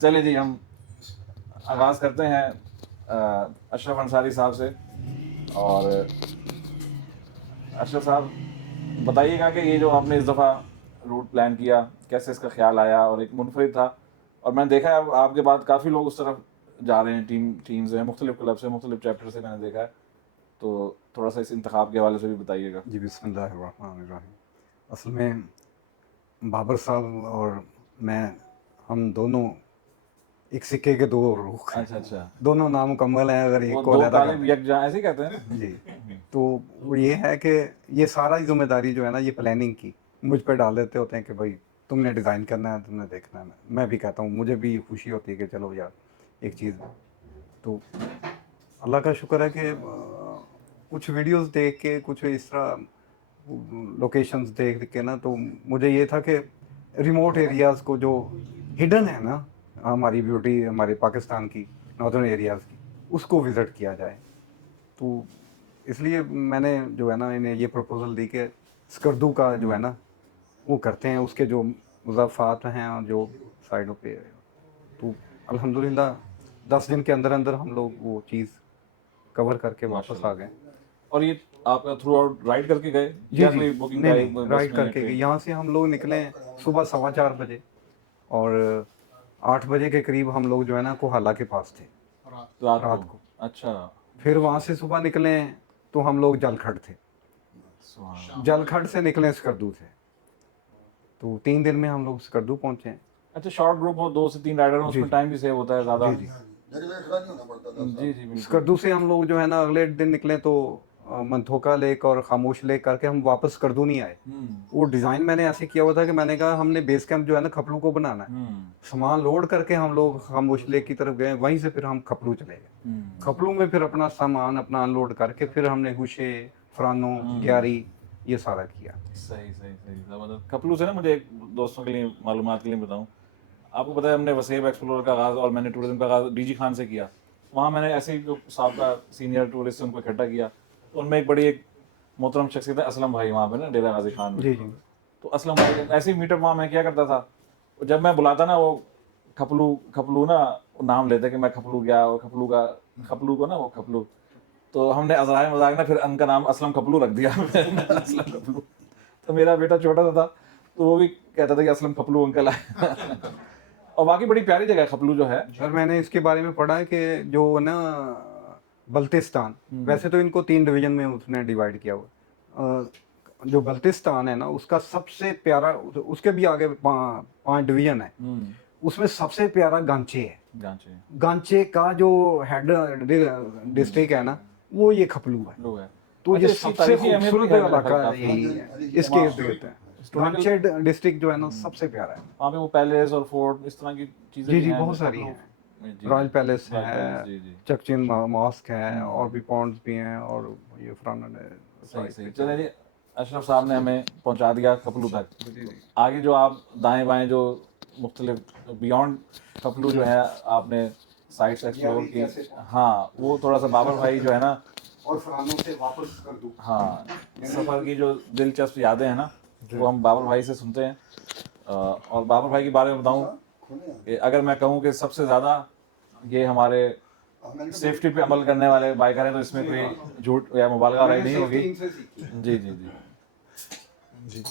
चलिए जी, हम आगाज़ करते हैं अशरफ अंसारी साहब से। और अशरफ साहब, बताइएगा कि ये जो आपने इस दफ़ा रूट प्लान किया, कैसे इसका ख़्याल आया? और एक मुनफ़रिद था, और मैंने देखा है अब आपके बाद काफ़ी लोग उस तरफ जा रहे हैं, टीम्स हैं, मुख्तलिफ़ क्लब से, मुख्तलिफ़ चैप्टर से मैंने देखा है। तो थोड़ा-सा इस इंतख़ाब के हवाले से भी बताइएगा। जी, बिस्मिल्लाहिर्रहमानिर्रहीम। असल में बाबर साहब और मैं, हम दोनों एक सिक्के के दो रुख हैं। अच्छा, अच्छा। दोनों नामुकम्मल हैं अगर वो एक को 2 अलहदा कर तालिब दें। यकजान ऐसे ही कहते हैं ना? जी, तो वो ये है कि ये सारा ज़िम्मेदारी जो है ना, ये प्लानिंग की मुझ पे डाल देते होते हैं कि भाई तुमने डिज़ाइन करना है, तुमने देखना है। मैं भी कहता हूँ, मुझे भी खुशी होती है कि चलो यार एक चीज़। तो अल्लाह का शुक्र है कि कुछ वीडियोस देख के, कुछ इस तरह लोकेशंस देख के ना, तो मुझे ये था कि रिमोट एरियाज़ को जो हिडन है ना, हमारी ब्यूटी हमारे पाकिस्तान की नॉर्दर्न एरियाज़ की, उसको विज़िट किया जाए। तो इसलिए मैंने जो है ना इन्हें ये प्रपोज़ल दी कि स्कर्दू का जो है ना वो करते हैं, उसके जो मुज़ाफ़ात हैं और जो साइडों पे, तो अल्हम्दुलिल्लाह 10 दिन के अंदर अंदर हम लोग वो चीज़ कवर करके वापस आ माशाल्लाह। गए। और ये आप थ्रू आउट राइड करके गए जी, या जी। कोई बुकिंग नहीं, कराई नहीं, बस राइड में या करके गए। ट्रेन? यहाँ से हम लोग निकले सुबह 4:15 बजे, और 8 बजे के करीब हम लोग जो है ना कोहाला के पास थे, रात को? रात को। अच्छा। फिर वहाँ से सुबह निकले तो हम लोग जलखड़ थे। सुभान अल्लाह। जलखड़ से निकले स्कर्दू से। तो 3 दिन में हम लोग स्कर्दू पहुँचे। अच्छा, शॉर्ट ग्रुप हो, 2 से 3 राइडर हो, जी, उसमें जी। टाइम भी सेव होता है ज़्यादा। जी, जी। जी, जी, बिल्कुल। स्कर्दू से हम लोग जो है ना अगले दिन निकले तो मंथोका लेक और खामोश लेक करके हम वापस स्कर्दू नहीं आए। हुँ, वो डिज़ाइन मैंने ऐसे किया हुआ था कि मैंने कहा हमने बेस कैंप जो है ना खपलू को बनाना है। हुँ, सामान लोड करके हम लोग खामोश लेक की तरफ गए, वहीं से फिर हम खपलू चले गए। हुँ, खपलू में फिर अपना सामान अपना अनलोड करके फिर हमने हुशे, फरानो, हुँ। ग्यारी ये सारा किया। सही, सही, सही। ज़बरदस्त। कपलू से ना मुझे एक दोस्तों के लिए मालूमात के लिए बताऊँ, आपको पता है हमने वसेब एक्सप्लोरर का आगाज़ और मैंने टूरिज़्म का आगाज़ डीजी खान से किया। वहाँ मैंने ऐसे ही जो साबका सीनियर टूरिस्ट हैं उनको इकट्ठा किया। तो उनमें एक बड़ी एक मोहतरम शख्सियत है असलम भाई वहाँ पे ना डेरा गाज़ी खान में। जी, जी। तो असलम भाई ऐसे ही मीटअप वहाँ मैं किया करता था। जब मैं बुलाता ना वो खपलू खपलू ना नाम लेते कि मैं खपलू गया और खपलू को ना वो खपलू। तो हमने अज़राए मज़ाक ना फिर उनका नाम असलम खपलू रख दिया असलम खपलू। तो मेरा बेटा छोटा सा था, तो वो भी कहता था कि असलम खपलू अंकल आए। और वाक़ई बड़ी प्यारी जगह है खपलू जो है। सर मैंने इसके बारे में पढ़ा है कि जो ना बल्तिस्तान, हुँ, वैसे तो इनको 3 डिवीज़न में उसने डिवाइड किया हुआ है। जो बल्तिस्तान है ना उसका सबसे प्यारा, उसके भी आगे 5 डिवीज़न है। हुँ, उसमें सबसे प्यारा गांचे है। गाँचे। गांचे का जो हेड हुँ, डिस्ट्रिक्ट है ना, वो ये खपलू है। खपलू है। तो ये अच्छा, इसकी सबसे तारीख़ी अहमियत भी खूबसूरत है मेरा ख़्याल इलाका काफ़ी। यही है, इसके वहाँ इर्द-गिर्द है। हिस्टोरिकल। गांचे डिस्ट्रिक्ट जो है ना हुँ, सबसे प्यारा है। वहाँ पे वो पैलेस और फोर्ट इस तरह की चीज़ें जी, भी जी, हैं बहुत सारी खपलू हैं। में। जी, रॉयल जी। पैलेस रॉयल पैलेस, है, जी, जी। चर्चिल मॉस्क है, हुँ, और भी पॉन्ड्स भी हैं, और ये फ्रंट सही, साइड सही। पे चलिए चले जी, जाओ। अशरफ साहब ने हमें पहुँचा दिया खपलू तक। जी, जी। आगे जो आप दाएँ-बाएँ जो मुख्तलिफ बियॉन्ड खपलू जो है आपने साइट्स एक्सप्लोर ग्यारह की। कैसे पहुंचे हाँ, वो थोड़ा-सा बाबर भाई जो है ना, और फरहानों से वापस कर दूँ। हाँ, सफ़र की जो दिलचस्प यादें हैं ना, जी। वो हम बाबर भाई से सुनते हैं। और बाबर भाई के बारे में बताऊँ कि अगर मैं कहूँ कि सबसे ज़्यादा ये हमारे सेफ्टी पे अमल करने वाले बाइकर हैं, तो इसमें कोई झूठ या मुबालगा राय मैंने नहीं सेफ्टी होगी। इनसे सीखी। जी, जी, जी। जी।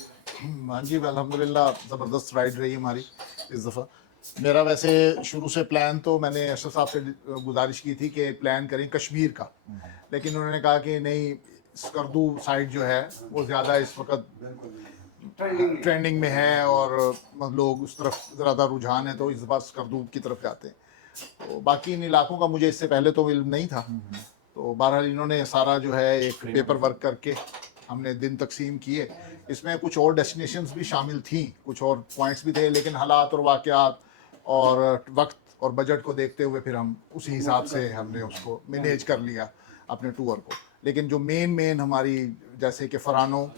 हाँ जी, अल्हम्दुलिल्लाह ज़बरदस्त राइड रही हमारी इस दफ़ा। मेरा वैसे शुरू से प्लान, तो मैंने अशरफ साहब से गुजारिश की थी कि प्लान करें कश्मीर का, लेकिन उन्होंने कहा कि नहीं, स्कर्दू साइड जो है वो ज़्यादा इस वक्त ट्रेंडिंग में है और लोग उस तरफ ज़्यादा रुझान है, तो इस बार स्कर्दू की तरफ जाते हैं। तो बाकी इन इलाकों का मुझे इससे पहले तो इल्म नहीं था। तो बहरहाल इन्होंने सारा जो है एक पेपर वर्क करके हमने दिन तकसीम किए। इसमें कुछ और डेस्टिनेशंस भी शामिल थी, कुछ और पॉइंट्स भी थे, लेकिन हालात और वाक़यात और वक्त और बजट को देखते हुए फिर हम उसी हिसाब से हमने उसको मैनेज कर लिया अपने टूर को। लेकिन जो मेन हमारी, जैसे कि फरानो,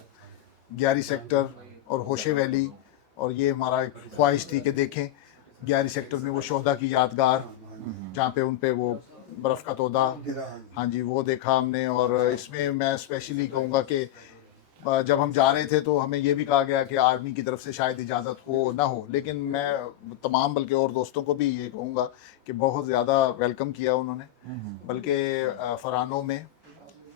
ग्यारी सेक्टर और होशे वैली, और ये हमारा एक ख्वाहिश थी कि देखें ग्यारी सेक्टर में वो शोहदा की यादगार, जहाँ पे उन पे वो बर्फ़ का तोदा, हाँ जी, वो देखा हमने। और इसमें मैं स्पेशली कहूँगा कि जब हम जा रहे थे तो हमें ये भी कहा गया कि आर्मी की तरफ से शायद इजाज़त हो ना हो, लेकिन मैं तमाम बल्कि और दोस्तों को भी ये कहूँगा कि बहुत ज़्यादा वेलकम किया उन्होंने। बल्कि फरानों में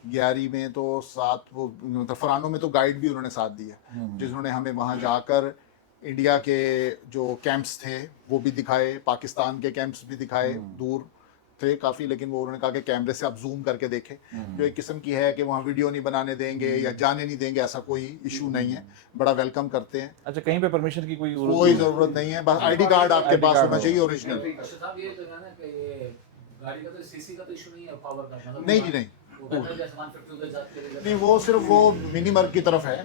11 में तो साथ वो मतलब फरानों में तो गाइड भी उन्होंने साथ दिया, जिन्होंने हमें वहाँ जाकर इंडिया के जो कैंप्स थे वो भी दिखाए, पाकिस्तान के कैंप्स भी दिखाए, दूर थे काफ़ी, लेकिन वो उन्होंने कहा कि कैमरे से आप जूम करके देखें। जो एक किस्म की है कि वहाँ वीडियो नहीं बनाने देंगे या जाने नहीं देंगे, ऐसा कोई इशू नहीं है, बड़ा वेलकम करते हैं, अच्छा, कहीं पे परमिशन की कोई कोई ज़रूरत नहीं है, बस आईडी कार्ड आपके पास होना चाहिए ओरिजिनल। अच्छा साहब, ये तो है ना कि ये गाड़ी का तो सीसी का तो इशू नहीं है, पावर का मतलब नहीं जी नहीं, वो कहता है जैसे 150 उधर जाती है नहीं वो सिर्फ वो मिनी मर्ग की तरफ है,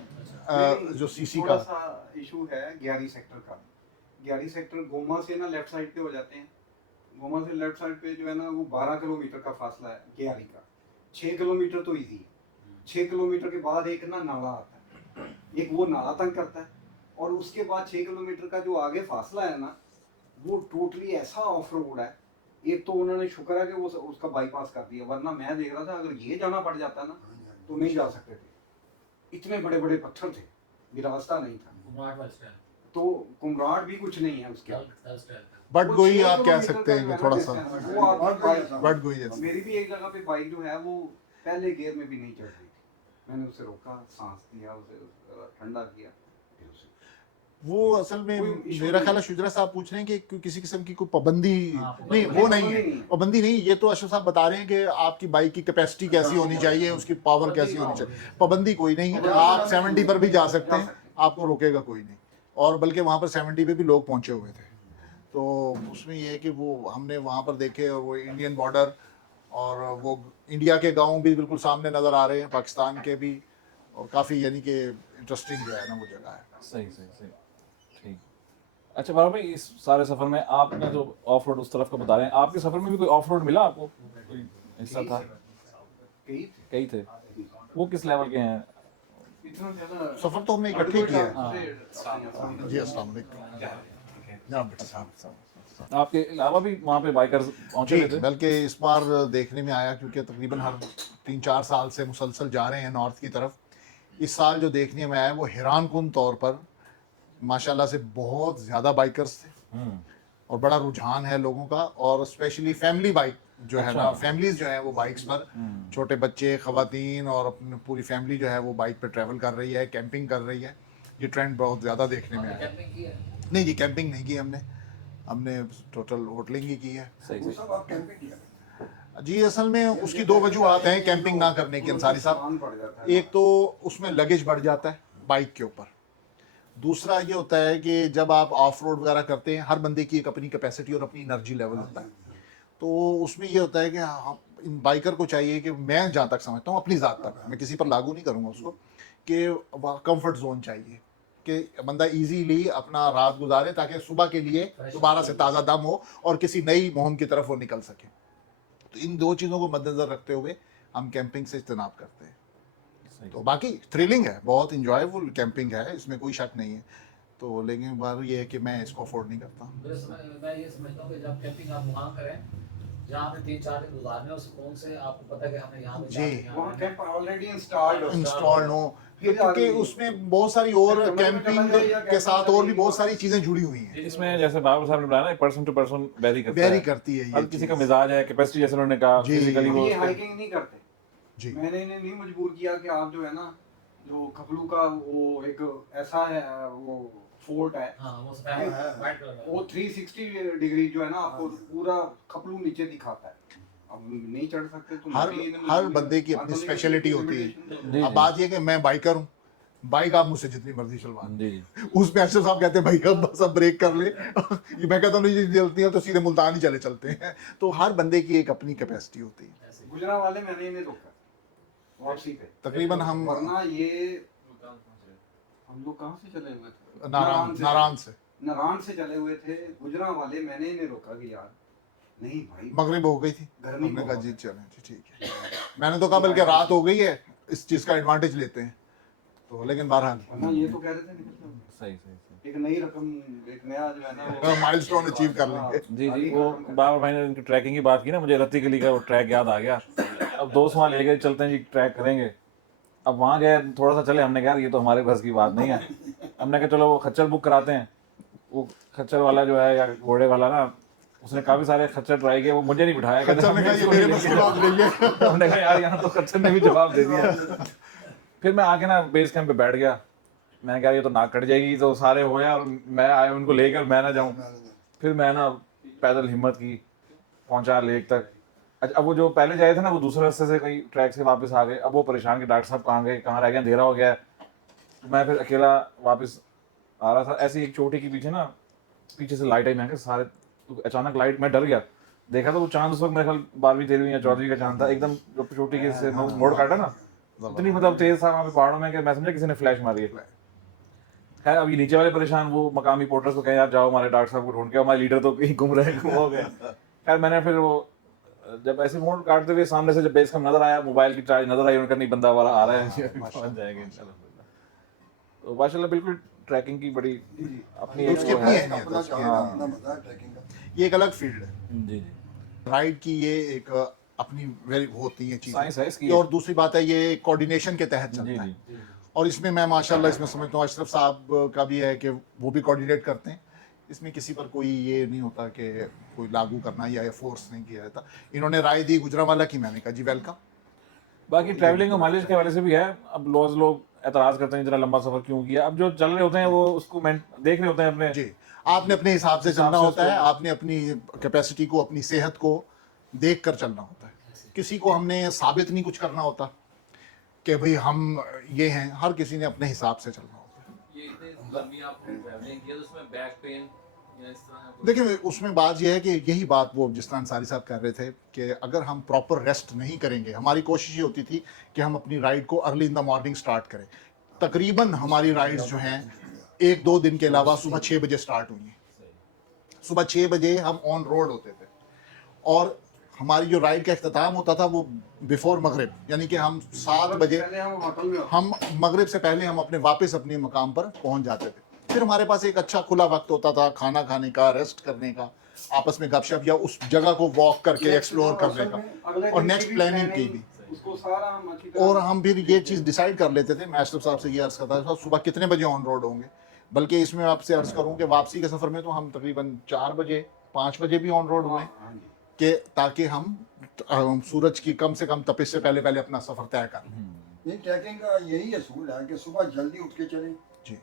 जो सीसी थोड़ा का। सा इशू है 11 सेक्टर का। 11 सेक्टर गोमा से ना लेफ्ट साइड पे हो जाते हैं। गोमा से लेफ्ट साइड पे जो है ना वो 12 किलोमीटर का फासला है 11 का। 6 किलोमीटर तो इजी है। 6 किलोमीटर के बाद एक ना नाला आता है, एक वो नाला तंग करता है, और उसके बाद 6 किलोमीटर का जो आगे फासला है ना वो टोटली ऐसा ऑफ रोड है। एक तो उन्होंने शुक्र है कि वो उसका बाईपास कर दिया, वरना मैं देख रहा था अगर ये जाना पड़ जाता ना तो नहीं जा सकते थे। इतने बड़े बड़े पत्थर थे, भी रास्ता नहीं था। कुमार वाला स्टैंड, तो कुमराट भी कुछ नहीं है उसके दल स्टैंड। बट वो गोई 6 आप कह किलोमीटर सकते हैं का कि थोड़ा सा वो आप बट गोई जैसे। मेरी भी एक जगह पे बाइक जो है वो पहले गियर में भी नहीं चढ़ रही थी। मैंने उसे रोका, सांस लिया, उसे ठंडा किया, फिर उसे वो असल में कोई issue मेरा नहीं। ख्याल है शुजरा साहब पूछ रहे हैं कि किसी किस्म की कोई पाबंदी हाँ, नहीं, वो नहीं है, पाबंदी नहीं। पाबंदी नहीं। ये तो अशरफ साहब बता रहे हैं कि आपकी बाइक की कैपेसिटी कैसी होनी चाहिए, उसकी पावर कैसी होनी चाहिए। पाबंदी कोई नहीं है, आप 70 पर भी जा सकते हैं, आपको रोकेगा कोई नहीं। और बल्कि वहाँ पर 70 पे भी लोग पहुँचे हुए थे, तो उसमें ये है कि वो हमने वहाँ पर देखे, और वो इंडियन बॉर्डर और वो इंडिया के गांव भी बिल्कुल सामने नज़र आ रहे हैं, पाकिस्तान के भी, और काफ़ी यानी कि इंटरेस्टिंग जो है ना वो जगह है। सही सही सही, ठीक। अच्छा बाबा भाई, इस सारे सफर में आपने जो ऑफ रोड उस तरफ का बता रहे हैं, आपके सफर में भी कोई ऑफ रोड मिला आपको, कोई हिस्सा था? कई थे। कई थे, वो किस लेवल के हैं? इतना ज्यादा सफ़र तो हमने इकट्ठे किया है। हाँ। जी अस्सलाम वालेकुम। जनाब बेटा साहब। आपके अलावा भी वहाँ पे बाइकर्स पहुँचे जी हुए थे? बल्कि इस बार देखने में आया, क्योंकि तकरीबन हर 3-4 साल से मुसलसल जा रहे हैं नॉर्थ की तरफ। इस साल जो देखने में आया वो हैरान कुन तौर पर माशाल्लाह से बहुत ज़्यादा बाइकर्स थे, और बड़ा रुझान है लोगों का, और स्पेशली फैमिली बाइक जो है ना, फैमिलीज जो है वो बाइक्स पर, छोटे बच्चे, खवातीन और अपनी पूरी फैमिली जो है वो बाइक पर ट्रैवल कर रही है, कैंपिंग कर रही है। ये ट्रेंड बहुत ज़्यादा देखने में आया। कैंपिंग की है। नहीं जी, कैंपिंग नहीं की हमने, हमने टोटल होटलिंग ही की है। सही वो सही। सब आप कैंपिंग किया। जी असल में उसकी 2 वजूहत हैं कैंपिंग ना करने की अंसारी साहब। सामान पड़ जाता है। एक तो उसमें लगेज बढ़ जाता है बाइक के ऊपर, दूसरा ये होता है कि जब आप ऑफ रोड वगैरह करते हैं, हर बंदे की एक अपनी कैपेसिटी और अपनी एनर्जी लेवल होता है, तो उसमें ये होता है कि इन बाइकर को चाहिए कि मैं जहाँ तक समझता हूँ अपनी ज़ात तक, मैं किसी पर लागू नहीं करूँगा उसको, कि कंफर्ट जोन चाहिए कि बंदा इजीली अपना रात गुजारे, ताकि सुबह के लिए दोबारा से ताज़ा दम हो और किसी नई मुहिम की तरफ वो निकल सके। तो इन 2 चीज़ों को मद्देनज़र रखते हुए हम कैंपिंग से इज्तनाब करते हैं। तो बाकी थ्रिलिंग है, बहुत इंजॉयबल कैंपिंग है, इसमें कोई शक नहीं है। तो लेकिन बात ये है कि मैं इसको अफोर्ड नहीं करता। मैं ये समझता हूँ कि जब कैंपिंग आप वहाँ करें जहाँ आपने 3-4 दिन गुजारने, उस सुकून से आपको पता है कि हमें यहाँ पे जी। जाना है, यहाँ वहाँ रहना है। कैंप ऑलरेडी इंस्टॉल्ड इंस्टॉल्ड हो, फिर क्योंकि आगे- उसमें बहुत सारी और फिर कमरे में कैंपिंग चला जाइए या के साथ और भी कैंपिंग बहुत सारी चीज़ें जुड़ी हुई हैं, इसमें जैसे बाबर साहब ने बताया ना, पर्सन टू पर्सन वेरी करता वेरी है। करती है ये हर किसी का चीज़। मिजाज है, कैपेसिटी जैसे उन्होंने कहा, जी। फिजिकली वो ये हाइकिंग नहीं करते। जी मैंने इन्हें नहीं मजबूर किया कि आप जो है ना, जो खपलू का वो एक ऐसा है वो फोर्ट है, हाँ, वो सफेद व्हाइट कलर का। वो 360 डिग्री जो है ना आपको पूरा खपलू नीचे दिखाता है। अब नहीं चढ़ सकते तो हर नहीं, इन्हें हर मजबूरी- बंदे की हर अपनी बंदे की स्पेशलिटी अपनी होती limitation जी, है। अब जी। बात ये है कि मैं बाइकर हूँ, बाइक आप मुझसे जितनी मर्जी चलवा, जी उसमें अशरफ साहब कहते हैं भाई कब बस अब ब्रेक कर ले ये मैं कहता हूँ नहीं जी चलती है तो सीधे मुल्तान ही चले चलते हैं। तो हर बंदे की एक अपनी कैपेसिटी होती है। ऐसे। गुजरा वाले मैंने इन्हें रोका वापसी पे, तकरीबन हम वरना ये हम लोग कहाँ से चले हुए थे? नारायण से नारायण से चले हुए थे। गुजरा वाले मैंने इन्हें रोका कि यार नहीं भाई, मगरिब हो गई थी, गर्मी हमने कहा बहुत जी चलें जी ठीक है। मैंने तो कहा बल्कि रात हो गई है, इस चीज़ का एडवांटेज लेते हैं, तो लेकिन बहरहाल वरना ये तो कह रहे थे निकल सही सही सही। एक नई रकम, एक नया जो है ना माइलस्टोन अचीव कर लेंगे। जी जी, वो बाबर भाई ने इनकी ट्रैकिंग की बात की ना, मुझे रत्ती गली का वो ट्रैक याद आ गया। अब दोस्त वहाँ ले गए, चलते हैं जी ट्रैक करेंगे, अब वहाँ गए, थोड़ा सा चले, हमने कहा यार ये तो हमारे बस की बात नहीं है। हमने कहा चलो वो खच्चर बुक कराते हैं। वो खच्चर वाला जो है या घोड़े वाला ना, उसने काफ़ी सारे खच्चर ट्राई किए, वो मुझे नहीं बिठाया। कहते खच्चर ने कहा ये इसको मेरे नहीं बस की लेंगे। बात नहीं है। हमने कहा यार यहाँ तो खच्चर ने भी जवाब दे दिया। फिर मैं आके ना बेस कैंप पे बैठ गया। मैंने कहा ये तो नाक कट जाएगी, तो सारे हो गए और मैं आया उनको लेकर, मैं ना जाऊँ। फिर मैं ना पैदल हिम्मत की, पहुंचा लेक तक। अच्छा, अब वो जो पहले जाए थे ना, वो दूसरे रास्ते से कहीं ट्रैक से वापस आ गए। अब वो परेशान के डॉक्टर साहब कहाँ गए, कहाँ रह गए, अंधेरा हो गया है। मैं फिर अकेला वापस आ रहा था, ऐसी एक चोटी के पीछे ना, पीछे से लाइट आई। मैं कहा सारे, तो अचानक लाइट, मैं डर गया। देखा तो वो चांद उस वक्त मेरे ख्याल 12वीं 13वीं या 14वीं का चांद था, एकदम जो चोटी के से मोड़ काटा ना, इतनी मतलब तेज था वहाँ पे पहाड़ों में कि मैं समझा किसी ने फ्लैश मारी है। खैर अभी नीचे वाले परेशान, वो मकामी पोर्टर्स को कहें यार जाओ हमारे डॉक्टर साहब को ढूंढ के, हमारे लीडर तो कहीं घूम रहे हैं, गुम हो गए। खैर मैंने फिर वो जब ऐसे मोड़ काटते हुए सामने से जब बेस कैंप नजर आया, मोबाइल की चार्ज नजर आई, उनका नहीं बंदा वाला आ रहा है, पहुंच जाएंगे इंशाल्लाह। तो माशाल्लाह बिल्कुल ट्रैकिंग की बड़ी अपनी एक उसकी वो अपनी है। अहमियत अपना है। जो है ना, अपना मजा है ट्रैकिंग का। ये एक अलग फील्ड है। जी जी, राइड की ये एक अपनी वेरी होती है साइंस है इसकी। चीज़। और दूसरी बात है ये कोऑर्डिनेशन के तहत जी चलता है। जी, और इसमें मैं माशाल्लाह इसमें समझता हूँ अशरफ साहब का भी है कि वो भी कोऑर्डिनेट करते हैं। इसमें किसी पर कोई ये नहीं होता कि कोई लागू करना या फोर्स नहीं किया जाता। इन्होंने राय दी गुजरांवाला की, मैंने कहा जी वेलकम। बाकी ट्रैवलिंग और माइलेज के हवाले से भी है। अब लोग एतराज करते हैं इतना लंबा सफर क्यों किया। अब जो चल रहे होते हैं वो उसको देख रहे होते हैं अपने। जी, आपने अपने हिसाब से चलना होता है, आपने अपनी कैपेसिटी को, अपनी सेहत को देख कर चलना होता है। किसी को हमने साबित नहीं कुछ करना होता कि भाई हम ये हैं। हर किसी ने अपने हिसाब से चलना होता है। ये इतनी लंबी आपने ट्रैवलिंग की है तो उसमें बैक पेन या इस तरह का देखिए उसमें बात यह है कि यही बात वो जिस तरह अंसारी साहब कह रहे थे कि अगर हम प्रॉपर रेस्ट नहीं करेंगे, हमारी कोशिश ये होती थी कि हम अपनी राइड को early in the morning start करें। तकरीबन हमारी राइड्स जो हैं 1-2 दिन के अलावा सुबह 6 बजे स्टार्ट हुई हैं। सुबह 6 बजे हम ऑन रोड होते थे और हमारी जो राइड का इख्तिताम होता था वो बिफोर मगरिब, यानी कि हम 7 बजे, हम मगरिब से पहले हम वापस अपने मकाम पर पहुंच जाते थे। फिर हमारे पास एक अच्छा खुला वक्त होता था खाना खाने का, रेस्ट करने का, आपस में गपशप या उस जगह को वॉक करके एक्सप्लोर करने का और नेक्स्ट प्लानिंग की भी। उसको सारा हम अच्छी तरह और हम फिर ये चीज़ डिसाइड कर लेते थे। मैं अशरफ साहब से ये अर्ज़ करता था सुबह कितने बजे ऑन रोड होंगे। बल्कि इसमें आपसे अर्ज़ करूँ कि वापसी के सफ़र में तो हम तकरीबन 4 बजे 5 बजे भी ऑन रोड हुए कि ताकि हम सूरज की कम से कम तपिश से पहले पहले अपना सफ़र तय कर लें। ये ट्रैकिंग का यही असूल है कि सुबह जल्दी उठ के चलें जी,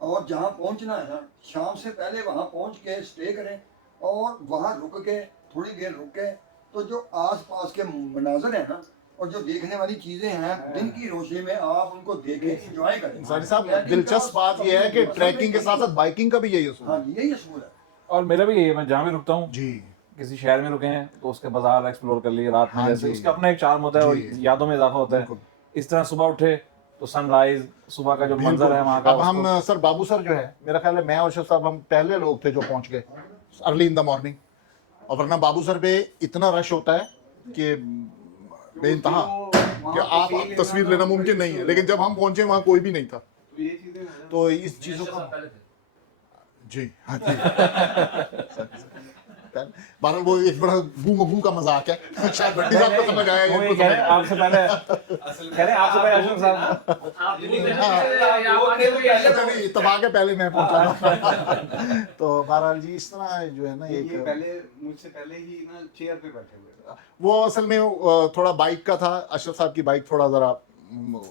और जहाँ पहुँचना है ना शाम से पहले वहाँ पहुँच के स्टे करें और वहाँ रुक के थोड़ी देर रुक के तो जो आस पास के मनाजर हैं ना और जो देखने वाली चीज़ें हैं दिन की रोशनी में आप उनको देखें, इंजॉय करें। अंसारी साहब दिलचस्प बात यह है कि ट्रैकिंग के साथ साथ बाइकिंग का भी यही असूल हाँ है। जी, यही असूल है। और मेरा भी यही है, मैं जहाँ भी रुकता हूँ, जी, किसी शहर में रुके हैं तो उसके बाजार एक्सप्लोर कर लिए रात में, हाँ जैसे जी। उसका अपना एक चार्म होता है और जी। यादों में इजाफा होता है। बिल्कुल। इस तरह सुबह उठे तो सनराइज, सुबह का जो मंजर है वहाँ का, अब हम सर बाबू सर जो है, मेरा ख्याल है मैं और अशरफ साहब हम पहले लोग थे जो पहुंच गए अर्ली इन द मॉर्निंग। और वरना बाबू सर पे इतना रश होता है कि बेइंतहा कि आप तस्वीर लेना मुमकिन नहीं है। लेकिन जब हम पहुंचे वहाँ कोई भी नहीं था। तो इस चीज़ों का पहले थे। जी हाँ जी बहरहाल वो एक बड़ा गू का मजाक है। शायद भट्टी साहब को समझ आया, वो ये इनको कह रहे हैं समझ आपसे पहले, कह रहे हैं आपसे पहले अशरफ साहब। आप नहीं अच्छा नहीं, तबाह के पहले मैं पहुंचा था। तो बहरहाल जी इस तरह जो है ना ये एक पहले मुझसे पहले ही ना चेयर पे बैठे हुए थे। वो असल में थोड़ा बाइक का था। अशरफ साहब की बाइक थोड़ा ज़रा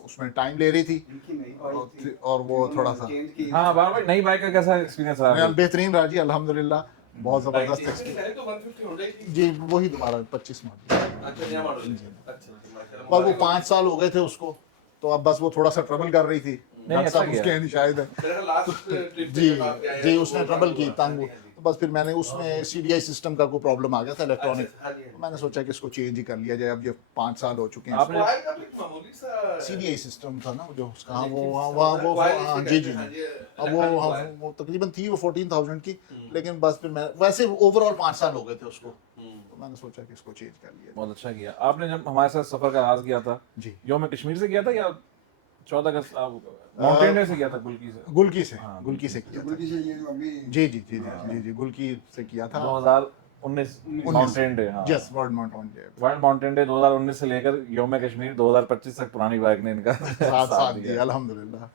उसमें टाइम ले रही थी इनकी नई बाइक थी, और वो थोड़ा सा चेंज की। हाँ बार भाई, नई बाइक का कैसा एक्सपीरियंस रहा? बेहतरीन रहा जी, अल्हम्दुलिल्लाह, बहुत ज़बरदस्त एक्सपीरियंस। तो 150 होंडा की। जी वही दोबारा 25 मॉडल। अच्छा नया मॉडल है। अच्छा माशाल्लाह। बस वो 5 साल हो गए थे उसको, तो अब बस वो थोड़ा सा ट्रबल कर रही थी। डॉक्टर ऐसा साहब किया। उसके हैं शायद है। मेरा लास्ट ट्रिप जी जी उसने ट्रबल की तंग। तो बस फिर मैंने उसमें CDI सिस्टम का कोई प्रॉब्लम आ गया था इलेक्ट्रॉनिक। हाँ जी। मैंने सोचा कि इसको चेंज ही कर लिया जाए। अब ये 5 साल हो चुके हैं। आपने वायर का भी मामूली सा CDI सिस्टम था ना जो उसका, हाँ वो वायर हाँ इसे जी कहते जी हैं, हाँ जी, अब वो electronic हाँ wire। वो तकरीबन थी वो 14,000 की। लेकिन बस फिर मैं वैसे ओवरऑल 5 साल हो गए थे उसको, तो मैंने सोचा कि इसको चेंज कर लिया। बहुत अच्छा किया आपने। जब हमारे साथ सफर का आगाज किया था, जी योम कश्मीर से किया था या 14 अगस्त माउंटेन से किया था? गुलकी से गुलकी से किया था। गुलकी से ये जो अभी जी जी जी जी जी जी गुलकी से किया था। 19 माउंटेन डे, हाँ yes world mountain day world mountain day 2019 से लेकर योम कश्मीर 2025 तक पुरानी बाइक ने इनका साथ साथ दिया अल्हम्दुलिल्लाह।